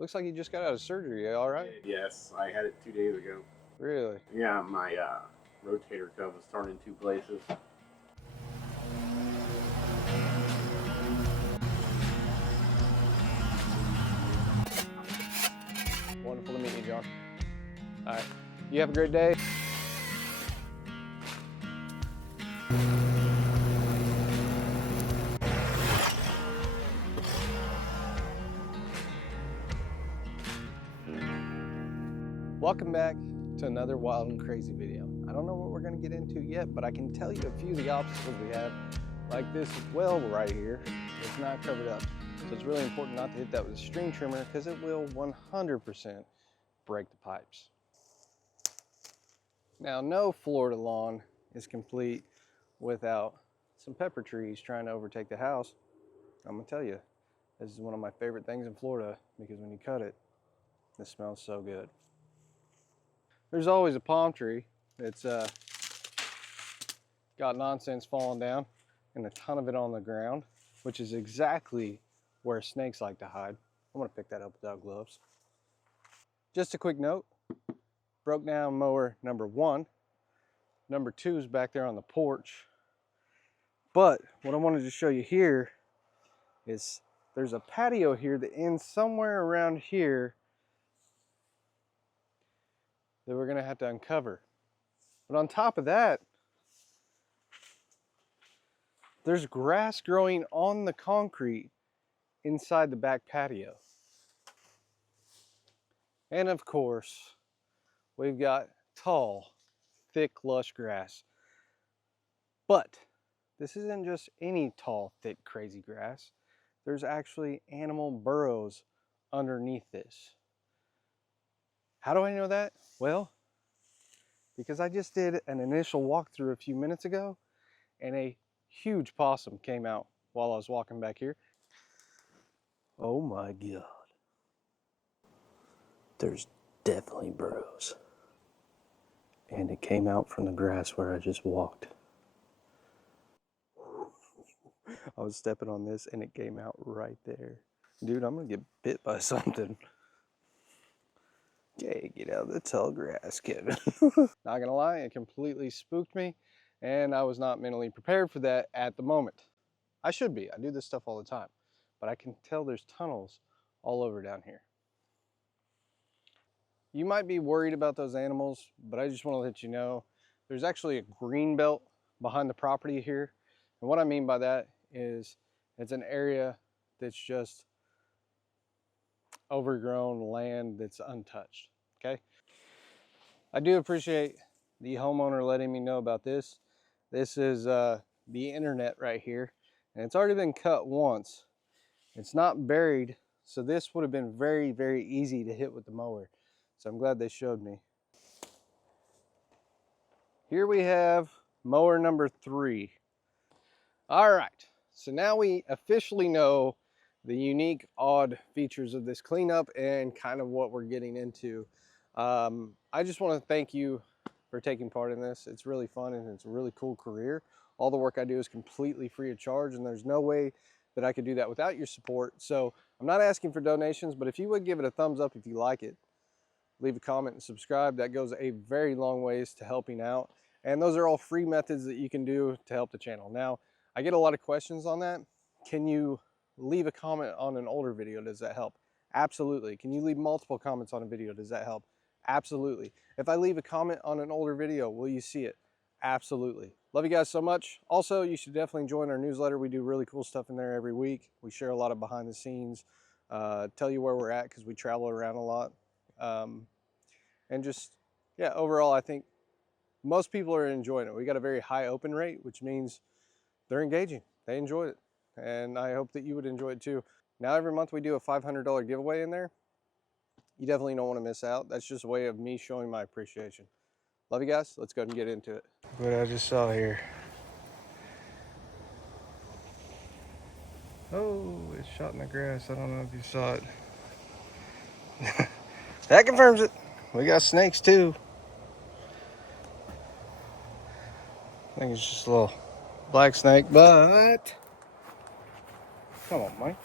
Looks like you just got out of surgery. All right? Yes, I had it 2 days ago. Really? Yeah, my rotator cuff was torn in 2 places. Wonderful to meet you, John. All right. You have a great day. Welcome back to another wild and crazy video. I don't know what we're going to get into yet, but I can tell you a few of the obstacles we have, like this well right here. It's not covered up, so it's really important not to hit that with a string trimmer because it will 100% break the pipes. Now, no Florida lawn is complete without some pepper trees trying to overtake the house. I'm gonna tell you, this is one of my favorite things in Florida because when you cut it, it smells so good. There's always a palm tree that's got nonsense falling down and a ton of it on the ground, which is exactly where snakes like to hide. I'm gonna pick that up without gloves. Just a quick note, broke down mower number 1. Number 2 is back there on the porch. But what I wanted to show you here is there's a patio here that ends somewhere around here that we're gonna have to uncover. But on top of that, there's grass growing on the concrete inside the back patio. And of course, we've got tall, thick, lush grass. But this isn't just any tall, thick, crazy grass. There's actually animal burrows underneath this. How do I know that? Well, because I just did an initial walkthrough a few minutes ago and a huge possum came out while I was walking back here. Oh my God. There's definitely burrows. And it came out from the grass where I just walked. I was stepping on this and it came out right there. Dude, I'm gonna get bit by something. Okay, get out of the tall grass, Kevin. Not gonna lie, it completely spooked me and I was not mentally prepared for that at the moment. I should be, I do this stuff all the time, but I can tell there's tunnels all over down here. You might be worried about those animals, but I just want to let you know there's actually a green belt behind the property here. And what I mean by that is it's an area that's just overgrown land that's untouched, okay? I do appreciate the homeowner letting me know about this. This is the internet right here, and it's already been cut once. It's not buried, so this would have been very, very easy to hit with the mower. So I'm glad they showed me. Here we have mower number 3. All right, so now we officially know the unique, odd features of this cleanup and kind of what we're getting into. I just want to thank you for taking part in this. It's really fun and it's a really cool career. All the work I do is completely free of charge and there's no way that I could do that without your support. So I'm not asking for donations, but if you would give it a thumbs up if you like it, leave a comment and subscribe. That goes a very long ways to helping out. And those are all free methods that you can do to help the channel. Now, I get a lot of questions on that. Can you leave a comment on an older video? Does that help? Absolutely. Can you leave multiple comments on a video? Does that help? Absolutely. If I leave a comment on an older video, will you see it? Absolutely. Love you guys so much. Also, you should definitely join our newsletter. We do really cool stuff in there every week. We share a lot of behind the scenes, tell you where we're at because we travel around a lot. And just, yeah, overall, I think most people are enjoying it. We got a very high open rate, which means they're engaging. They enjoy it. And I hope that you would enjoy it too. Now, every month we do a $500 giveaway in there. You definitely don't want to miss out. That's just a way of me showing my appreciation. Love you guys. Let's go ahead and get into it. What I just saw here. Oh, it's shot in the grass. I don't know if you saw it. That confirms it. We got snakes too. I think it's just a little black snake, but come on, Mike.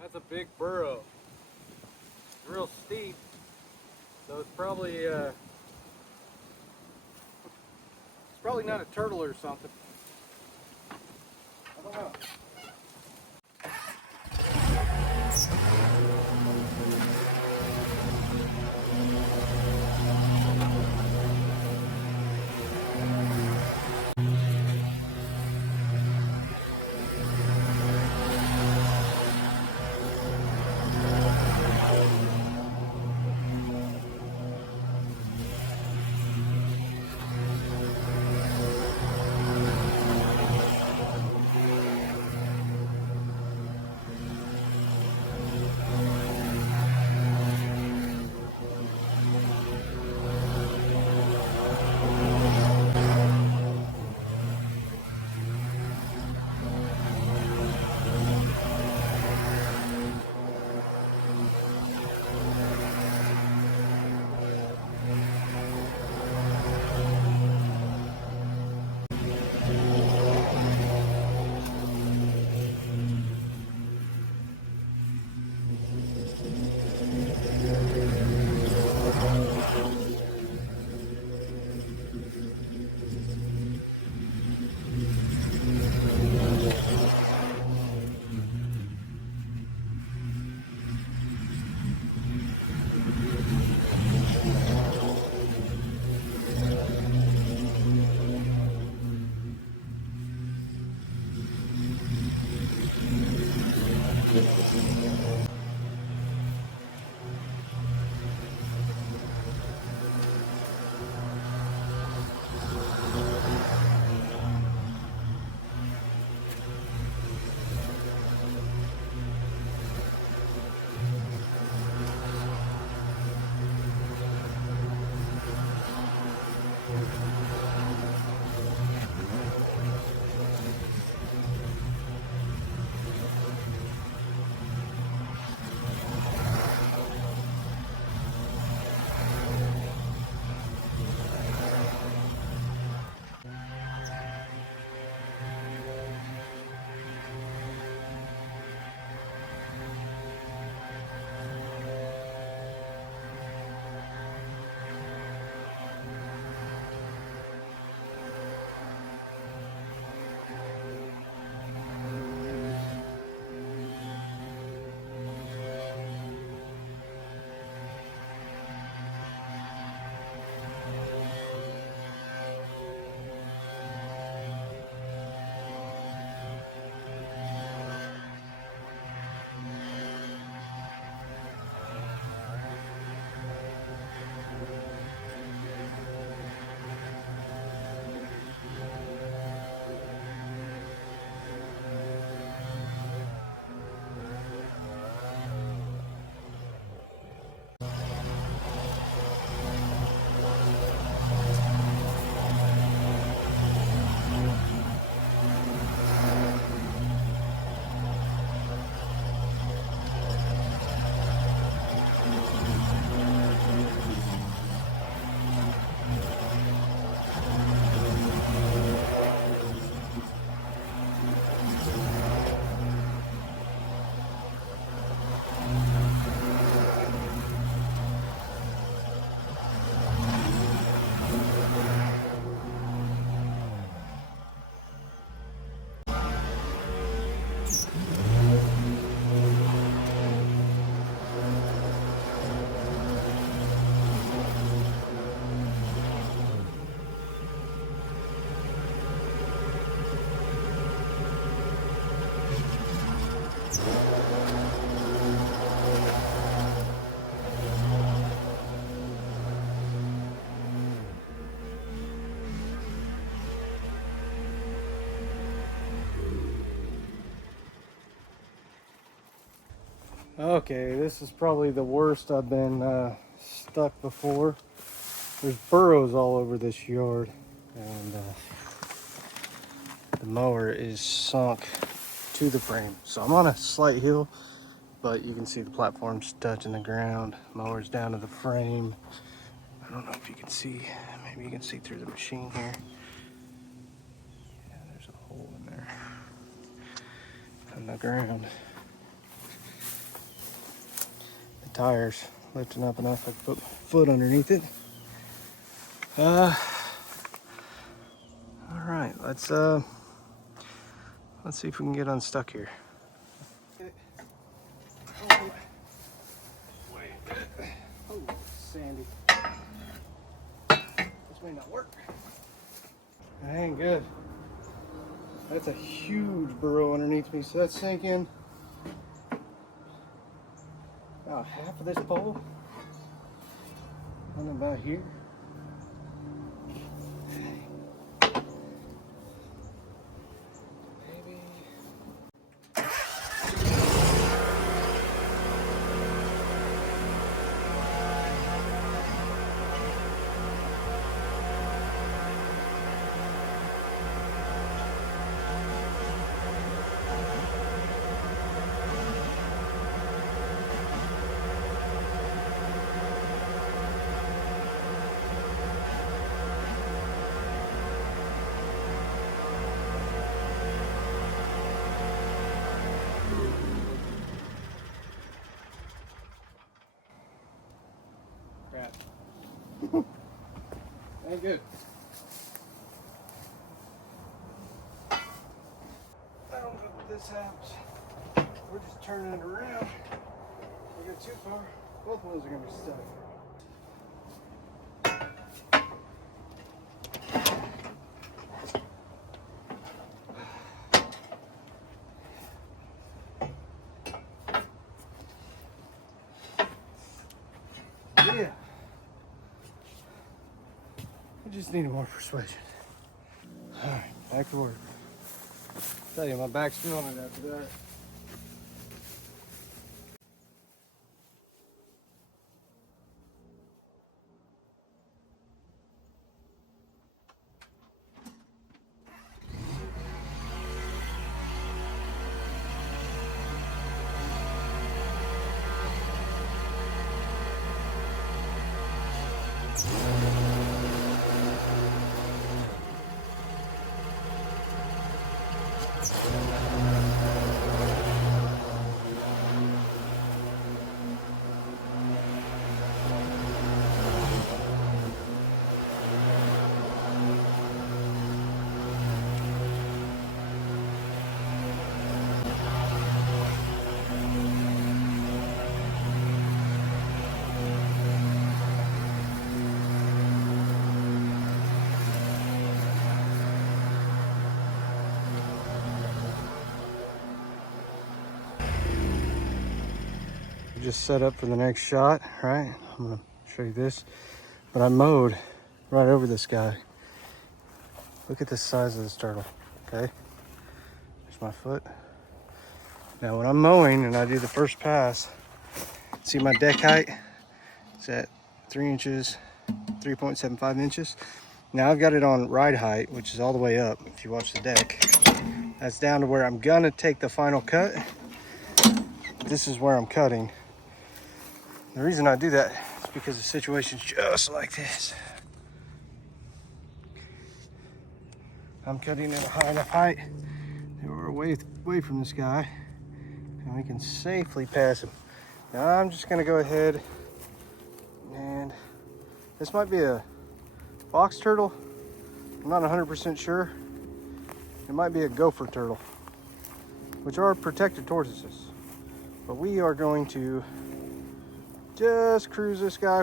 That's a big burrow. It's real steep, so it's probably not a turtle or something. I don't know. Okay, this is probably the worst I've been stuck before. There's burrows all over this yard, and the mower is sunk to the frame. So I'm on a slight hill, but you can see the platform's touching the ground. Mower's down to the frame. I don't know if you can see, maybe you can see through the machine here. Yeah, there's a hole in there on the ground. The tires lifting up enough I could put my foot underneath it. All right, let's see if we can get unstuck here. Oh, sandy. This may not work. That ain't good. That's a huge burrow underneath me, so that's sinking about half of this pole. And about here. Maybe. Crap. Ain't good. I don't know if this helps. We're just turning it around. We go too far, both of those are gonna be stuck. Yeah. I just need more persuasion. Alright, back to work. Tell you, my back's feeling it after that. Just set up for the next shot, right? I'm gonna show you this. But I mowed right over this guy. Look at the size of this turtle, okay? There's my foot. Now when I'm mowing and I do the first pass, see my deck height? It's at 3 inches, 3.75 inches. Now I've got it on ride height, which is all the way up. If you watch the deck, that's down to where I'm gonna take the final cut. This is where I'm cutting. The reason I do that is because the situation's just like this. I'm cutting at a high enough height that we're away from this guy and we can safely pass him. Now I'm just gonna go ahead and this might be a box turtle. I'm not 100% sure. It might be a gopher turtle, which are protected tortoises. But we are going to just cruise this guy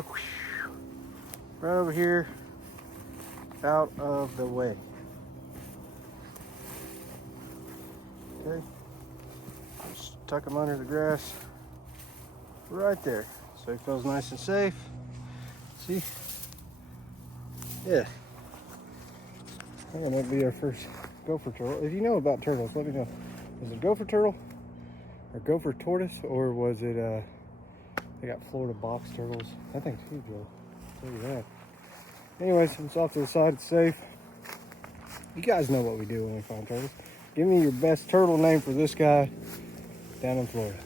right over here, out of the way. Okay, just tuck him under the grass right there so he feels nice and safe. See? Yeah. I think that might be our first gopher turtle. If you know about turtles, let me know. Is it a gopher turtle a gopher tortoise, or was it they got Florida box turtles. That thing's huge, Joe. Look at that. Anyways, it's off to the side, it's safe. You guys know what we do when we find turtles. Give me your best turtle name for this guy down in Florida.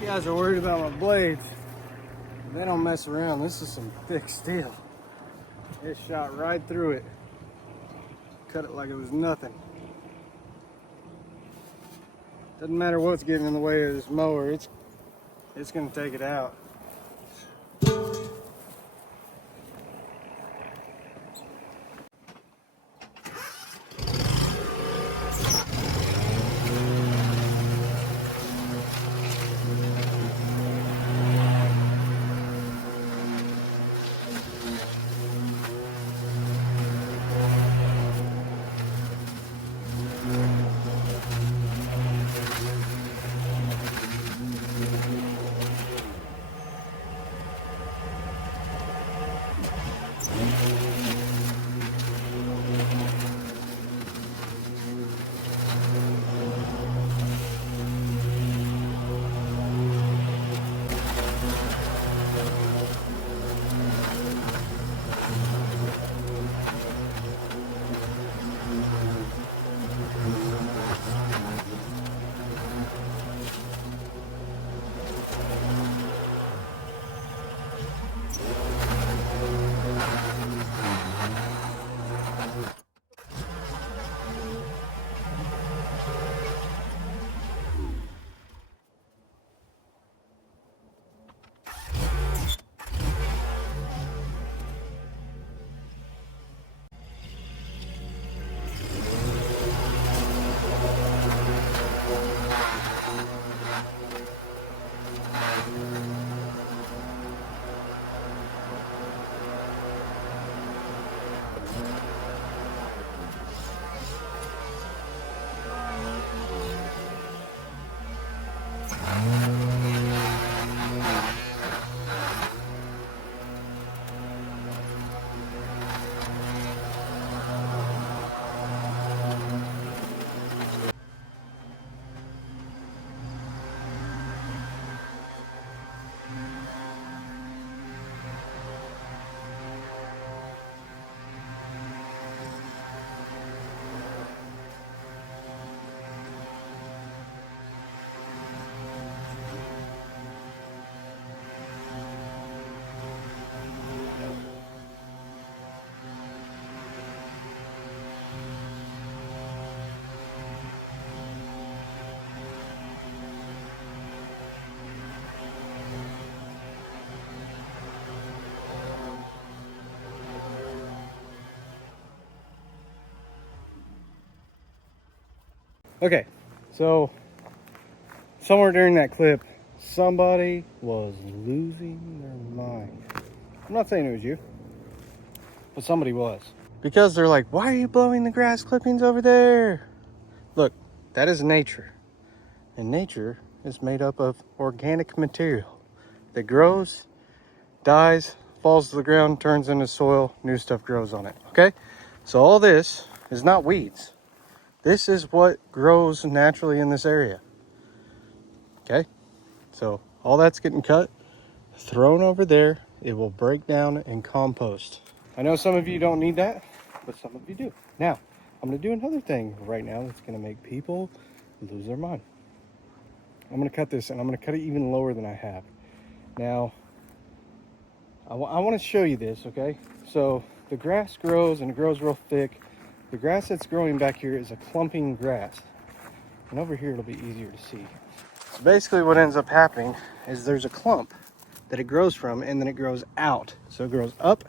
You guys are worried about my blades. They don't mess around. This is some thick steel. It shot right through it. Cut it like it was nothing. Doesn't matter what's getting in the way of this mower, it's gonna take it out. Okay, so somewhere during that clip, somebody was losing their mind. I'm not saying it was you, but somebody was. Because they're like, why are you blowing the grass clippings over there? Look, that is nature. And nature is made up of organic material that grows, dies, falls to the ground, turns into soil, new stuff grows on it, okay? So all this is not weeds. This is what grows naturally in this area, okay? So all that's getting cut, thrown over there. It will break down and compost. I know some of you don't need that, but some of you do. Now, I'm gonna do another thing right now that's gonna make people lose their mind. I'm gonna cut this, and I'm gonna cut it even lower than I have. Now, I wanna show you this, okay? So the grass grows, and it grows real thick. The grass that's growing back here is a clumping grass. And over here, it'll be easier to see. So basically what ends up happening is there's a clump that it grows from, and then it grows out. So it grows up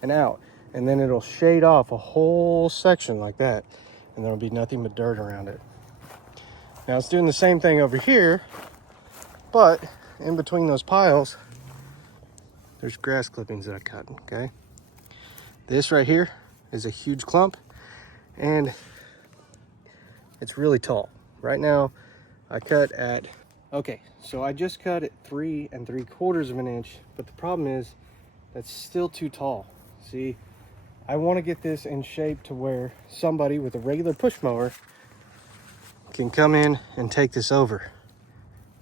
and out, and then it'll shade off a whole section like that, and there'll be nothing but dirt around it. Now it's doing the same thing over here, but in between those piles, there's grass clippings that I cut, okay? This right here is a huge clump, and it's really tall. Right now, I cut at, okay, so I just cut at 3 3/4 of an inch, but the problem is that's still too tall. See, I want to get this in shape to where somebody with a regular push mower can come in and take this over.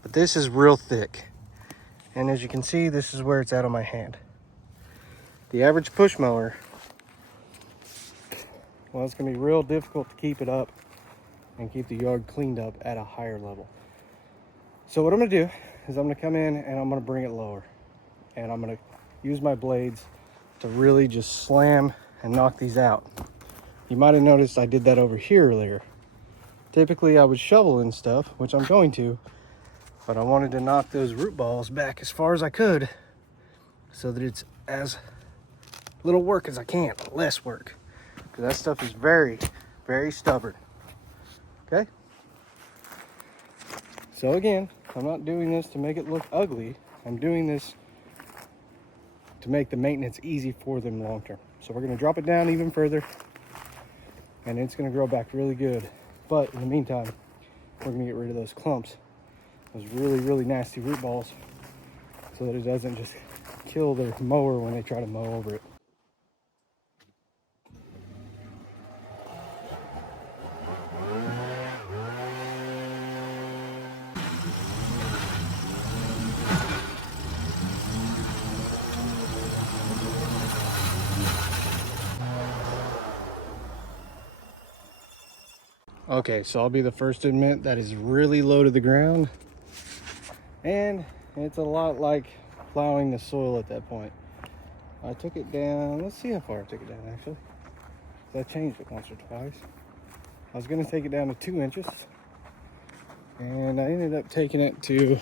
But this is real thick. And as you can see, this is where it's at on my hand. The average push mower, well, it's gonna be real difficult to keep it up and keep the yard cleaned up at a higher level. So what I'm gonna do is I'm gonna come in and I'm gonna bring it lower. And I'm gonna use my blades to really just slam and knock these out. You might have noticed I did that over here earlier. Typically I would shovel and stuff, which I'm going to, but I wanted to knock those root balls back as far as I could so that it's as little work as I can, less work. Because that stuff is very, very stubborn. Okay? So again, I'm not doing this to make it look ugly. I'm doing this to make the maintenance easy for them long term. So we're gonna drop it down even further, and it's gonna grow back really good. But in the meantime, we're gonna get rid of those clumps, those really, really nasty root balls, so that it doesn't just kill their mower when they try to mow over it. Okay, so I'll be the first to admit that is really low to the ground, and it's a lot like plowing the soil at that point. I took it down, let's see how far I took it down actually. I changed it once or twice. I was gonna take it down to 2 inches, and I ended up taking it to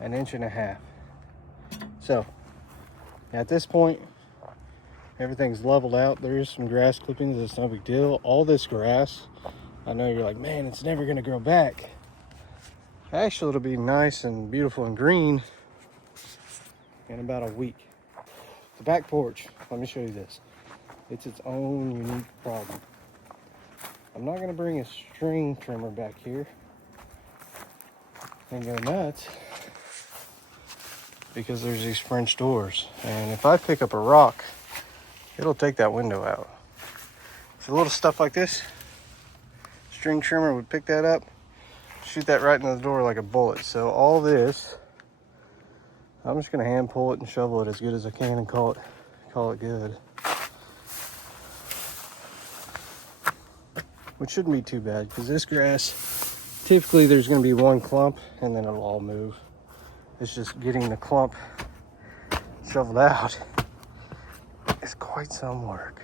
1.5 inches. So at this point, everything's leveled out. There's some grass clippings, it's no big deal. All this grass, I know you're like, man, it's never gonna grow back. Actually, it'll be nice and beautiful and green in about a week. The back porch, let me show you this. It's its own unique problem. I'm not gonna bring a string trimmer back here and go nuts because there's these French doors. And if I pick up a rock, it'll take that window out. So little stuff like this, string trimmer would pick that up, shoot that right into the door like a bullet. So all this, I'm just gonna hand pull it and shovel it as good as I can and call it good. Which shouldn't be too bad because this grass, typically there's gonna be one clump and then it'll all move. It's just getting the clump shoveled out is quite some work.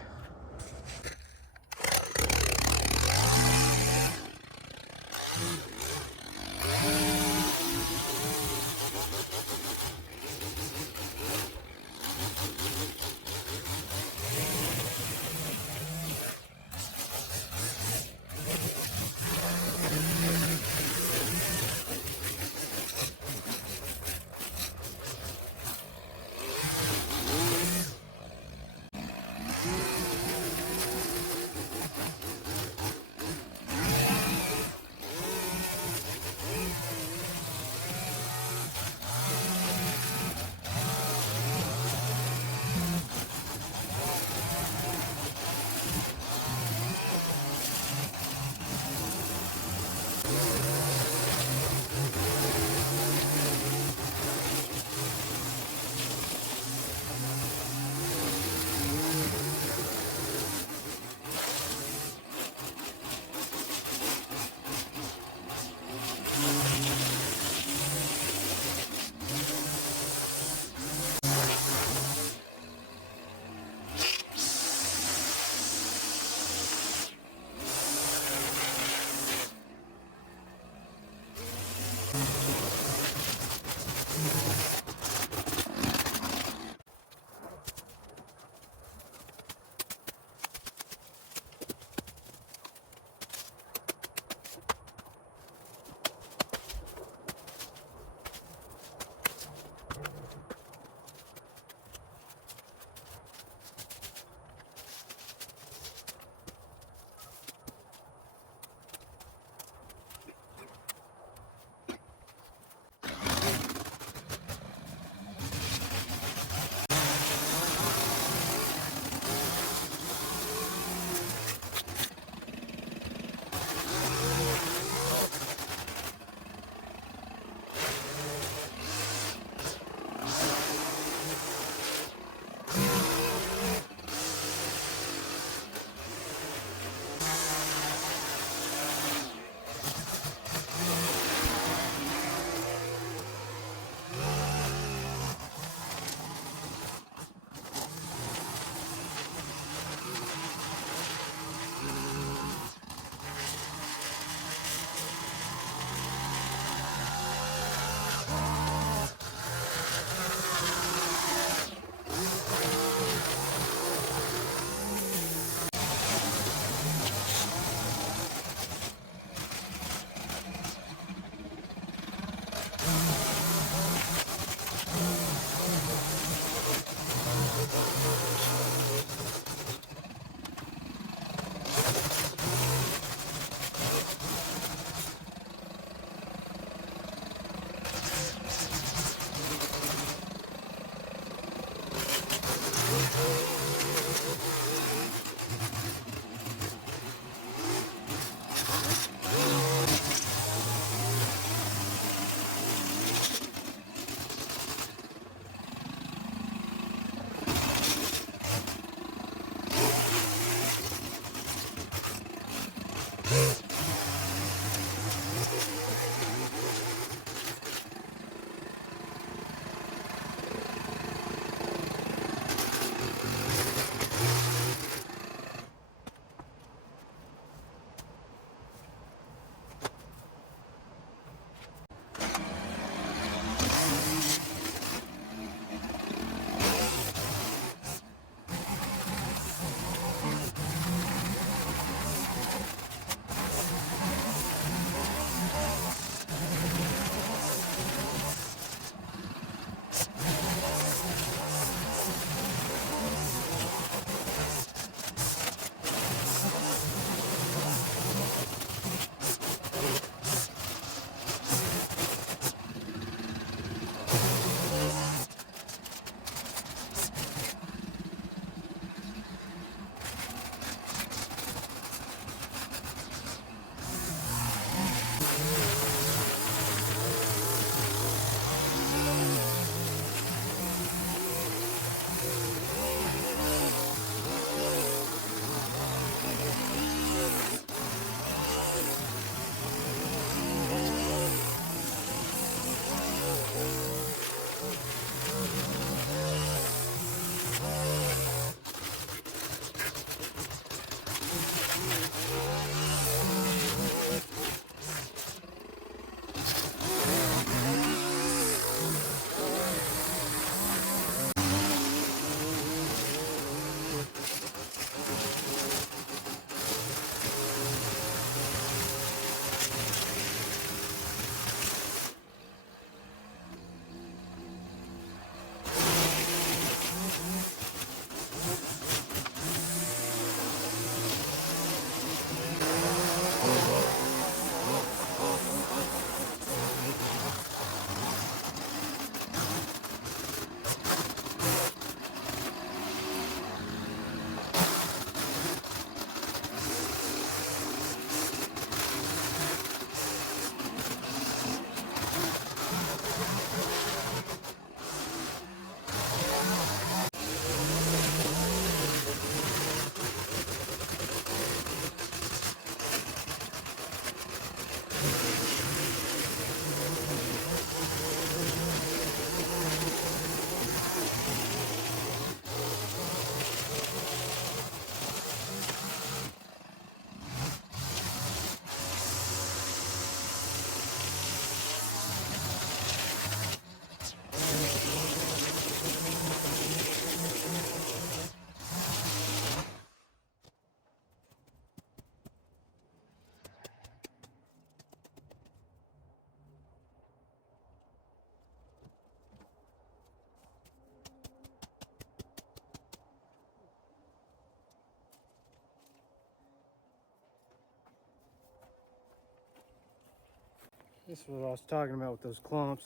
This is what I was talking about with those clumps.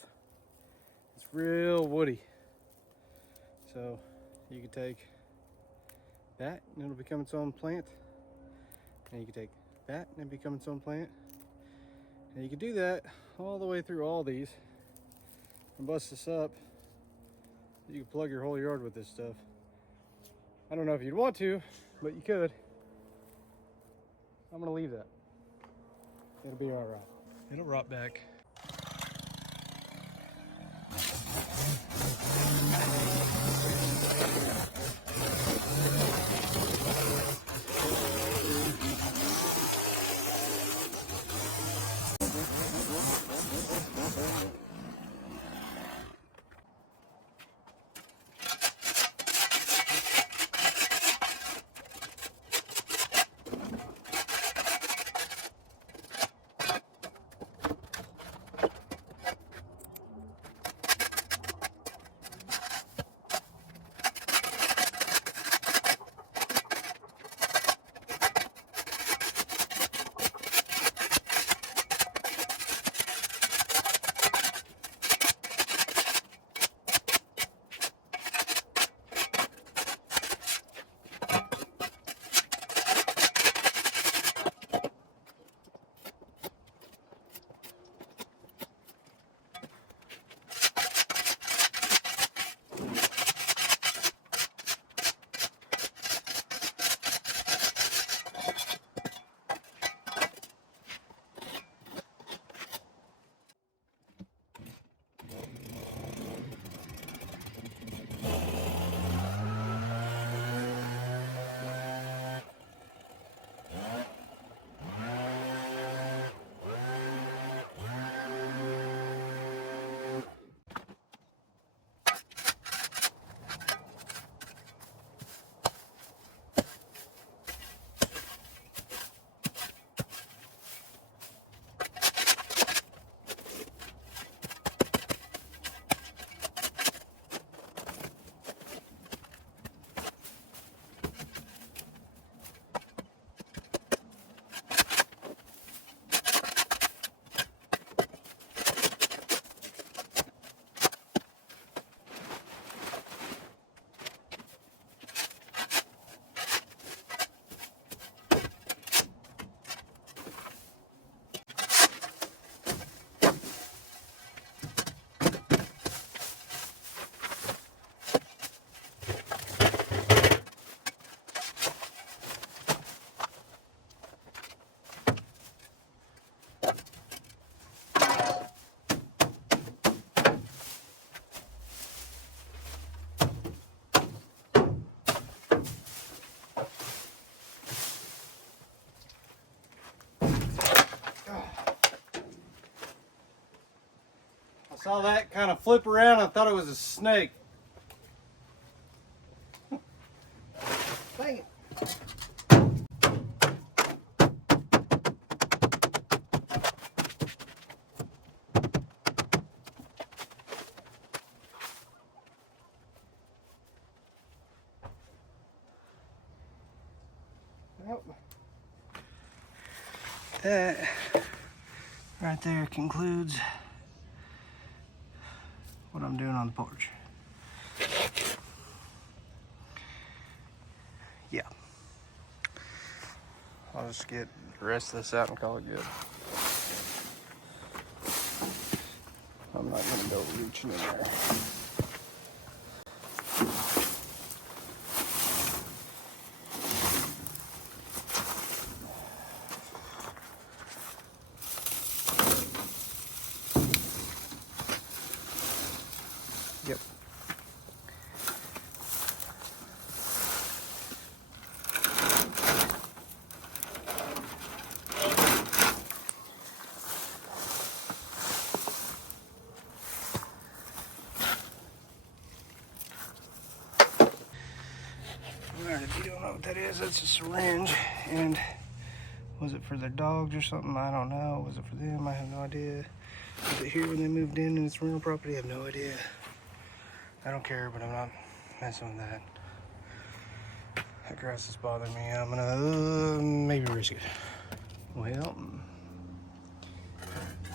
It's real woody. So you could take that and it'll become its own plant. And you can take that and it become its own plant. And you can do that all the way through all these and bust this up. You can plug your whole yard with this stuff. I don't know if you'd want to, but you could. I'm gonna leave that. It'll be all right. It'll rot back. I saw that kind of flip around. I thought it was a snake. Dang it. Nope. That right there concludes what I'm doing on the porch. Yeah. I'll just get the rest of this out and call it good. I'm not gonna go reaching in there. Yep. Alright, if you don't know what that is, that's a syringe. And was it for their dogs or something? I don't know. Was it for them? I have no idea. Was it here when they moved in and it's rental property? I have no idea. I don't care, but I'm not messing with that. That grass is bothering me. I'm gonna maybe risk it. Well,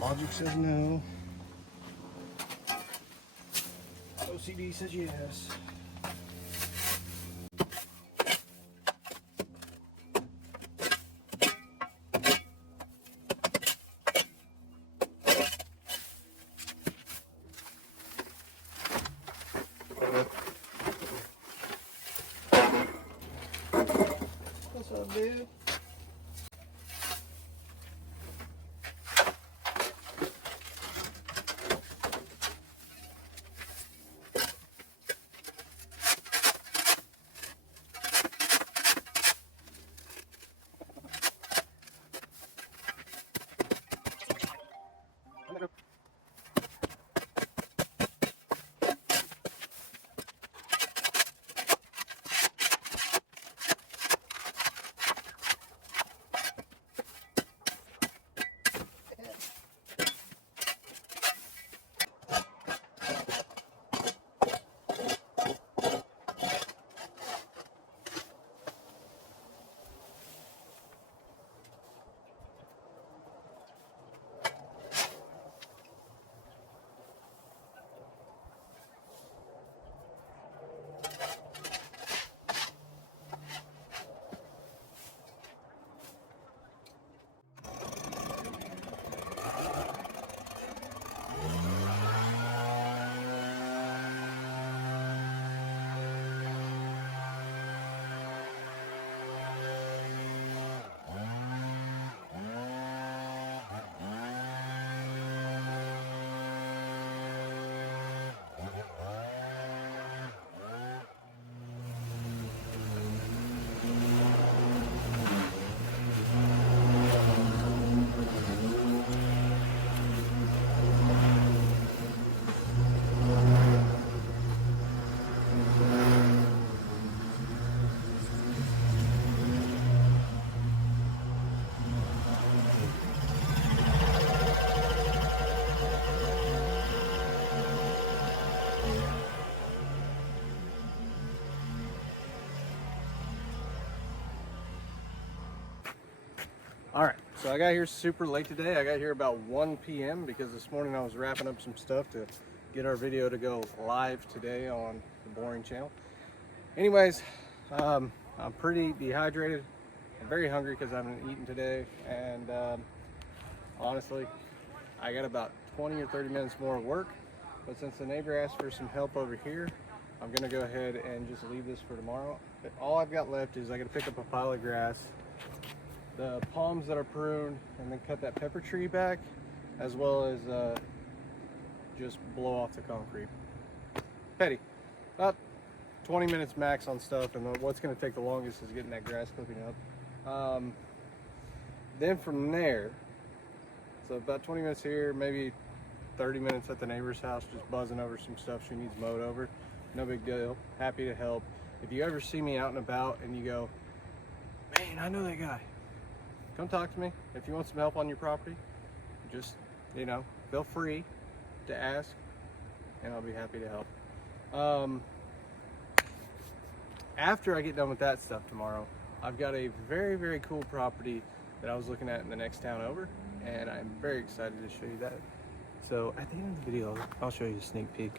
Logic says no. OCD says yes. What's up, dude? All right, so I got here super late today. I got here about 1 p.m. because this morning I was wrapping up some stuff to get our video to go live today on the Boring channel. Anyways, I'm pretty dehydrated. I'm very hungry because I haven't eaten today, and honestly, I got about 20 or 30 minutes more of work. But since the neighbor asked for some help over here, I'm gonna go ahead and just leave this for tomorrow. But all I've got left is I gotta pick up a pile of grass, the palms that are pruned, and then cut that pepper tree back, as well as just blow off the concrete. Petty, about 20 minutes max on stuff, and what's going to take the longest is getting that grass clipping up. Then from there, so about 20 minutes here, maybe 30 minutes at the neighbor's house, just buzzing over some stuff she needs mowed over. No big deal, happy to help. If you ever see me out and about and you go, man, I know that guy, come talk to me. If you want some help on your property, just, you know, feel free to ask, and I'll be happy to help. After I get done with that stuff tomorrow, I've got a very, very cool property that I was looking at in the next town over, and I'm very excited to show you that. So at the end of the video, I'll show you a sneak peek.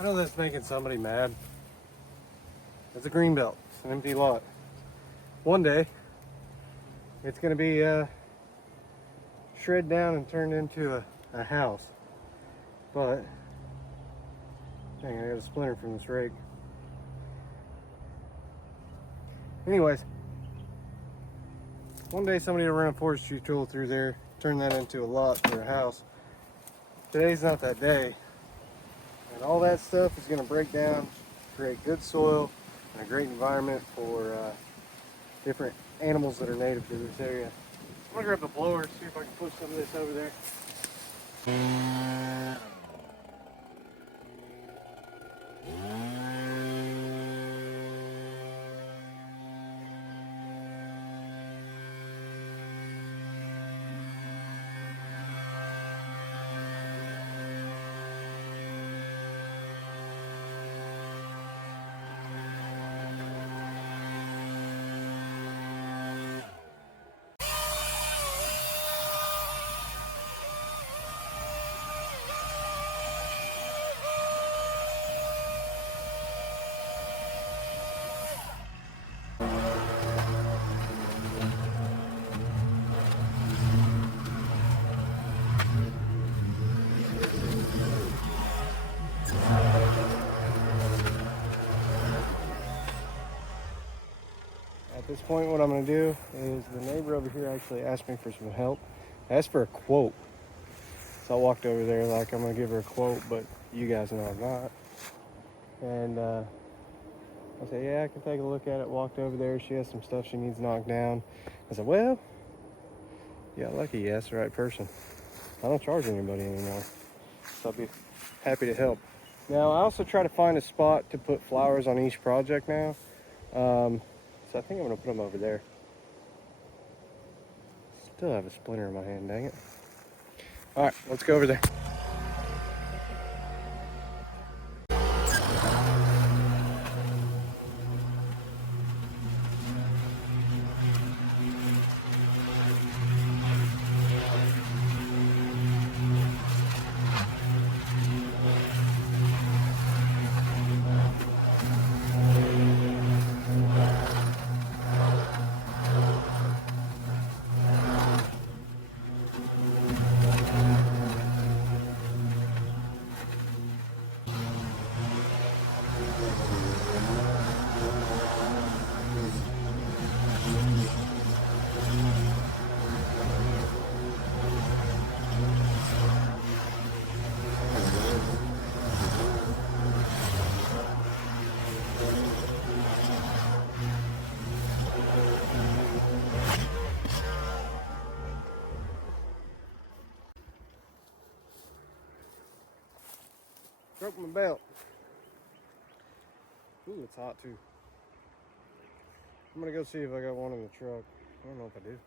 I know that's making somebody mad. It's a green belt. It's an empty lot. One day, it's going to be shred down and turned into a house. But, dang, I got a splinter from this rake. Anyways, one day somebody will run a forestry tool through there, turn that into a lot for a house. Today's not that day. And all that stuff is going to break down, create good soil, and a great environment for different animals that are native to this area. I'm going to grab the blower, see if I can push some of this over there. At this point, what I'm going to do is the neighbor over here actually asked me for some help. I asked for a quote. So I walked over there like I'm going to give her a quote, but you guys know I'm not. And I said, yeah, I can take a look at it. Walked over there. She has some stuff she needs knocked down. I said, well, yeah, lucky you asked the right person. I don't charge anybody anymore. So I'll be happy to help. Now, I also try to find a spot to put flowers on each project now. So I think I'm going to put them over there. Still have a splinter in my hand, dang it. All right, let's go over there. Broke my belt. Ooh, it's hot too. I'm gonna go see if I got one in the truck. I don't know if I do.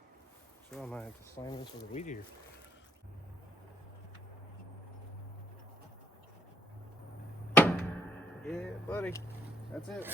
So I might have to slam this with a weed eater. Yeah, buddy. That's it.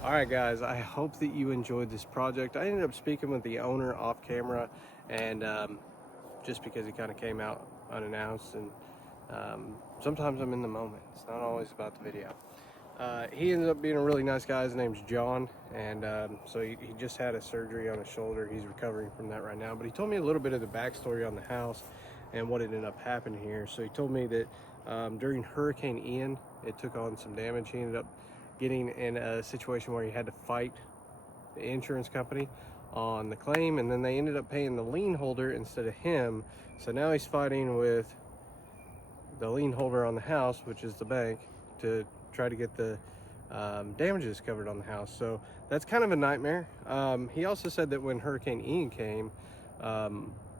All right, guys, I hope that you enjoyed this project. I ended up speaking with the owner off camera, and just because he kind of came out unannounced, and sometimes I'm in the moment. It's not always about the video. He ended up being a really nice guy. His name's John, and so he just had a surgery on his shoulder. He's recovering from that right now, but he told me a little bit of the backstory on the house and what ended up happening here. So he told me that During Hurricane Ian, it took on some damage. He ended up getting in a situation where he had to fight the insurance company on the claim, and then they ended up paying the lien holder instead of him. So now he's fighting with the lien holder on the house, which is the bank, to try to get the damages covered on the house. So that's kind of a nightmare. He also said that when Hurricane Ian came,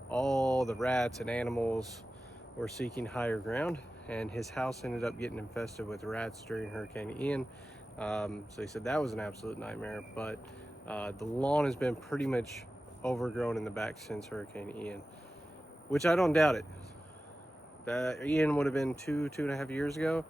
all the rats and animals were seeking higher ground, and his house ended up getting infested with rats during Hurricane Ian. So he said that was an absolute nightmare, but the lawn has been pretty much overgrown in the back since Hurricane Ian, which I don't doubt it. That Ian would have been two and a half years ago,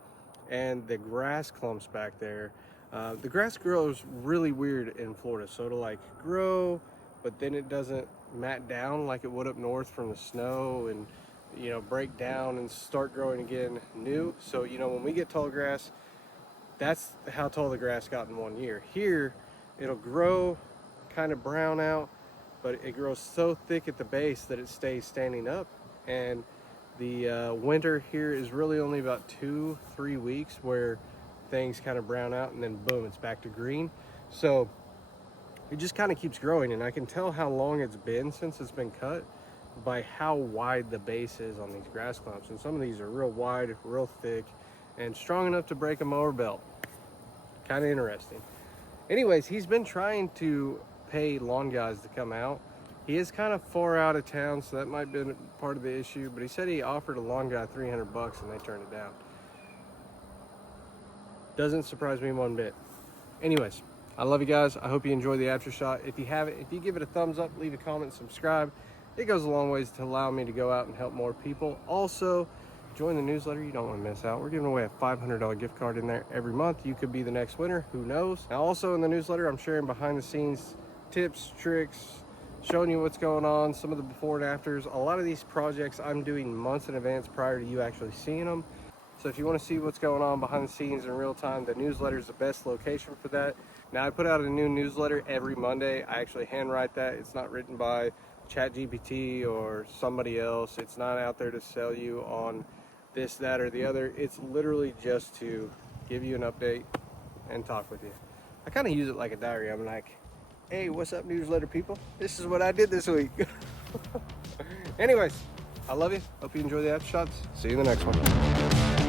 and the grass clumps back there. The grass grows really weird in Florida, so it'll like grow, but then it doesn't mat down like it would up north from the snow, and break down and start growing again new. So when we get tall grass, that's how tall the grass got in 1 year. Here it'll grow, kind of brown out, but it grows so thick at the base that it stays standing up. And the winter here is really only about 2-3 weeks where things kind of brown out, and then boom, it's back to green. So it just kind of keeps growing, and I can tell how long it's been since it's been cut by how wide the base is on these grass clumps. And some of these are real wide, real thick, and strong enough to break a mower belt. Kind of interesting. Anyways, he's been trying to pay lawn guys to come out. He is kind of far out of town, so that might be part of the issue, but he said he offered a lawn guy $300 and they turned it down. Doesn't surprise me one bit. Anyways, I love you guys. I hope you enjoy the after shot. If you have it, if you give it a thumbs up, leave a comment, subscribe. It goes a long ways to allow me to go out and help more people. Also, join the newsletter. You don't want to miss out. We're giving away a $500 gift card in there every month. You could be the next winner. Who knows? Now, also in the newsletter, I'm sharing behind the scenes tips, tricks, showing you what's going on, some of the before and afters. A lot of these projects I'm doing months in advance prior to you actually seeing them. So if you want to see what's going on behind the scenes in real time, the newsletter is the best location for that. Now, I put out a new newsletter every Monday. I actually handwrite that. It's not written by ChatGPT or somebody else. It's not out there to sell you on this, that, or the other. It's literally just to give you an update and talk with you. I kind of use it like a diary. I'm like, hey, what's up, newsletter people? This is what I did this week. Anyways, I love you. Hope you enjoy the after shots. See you in the next one.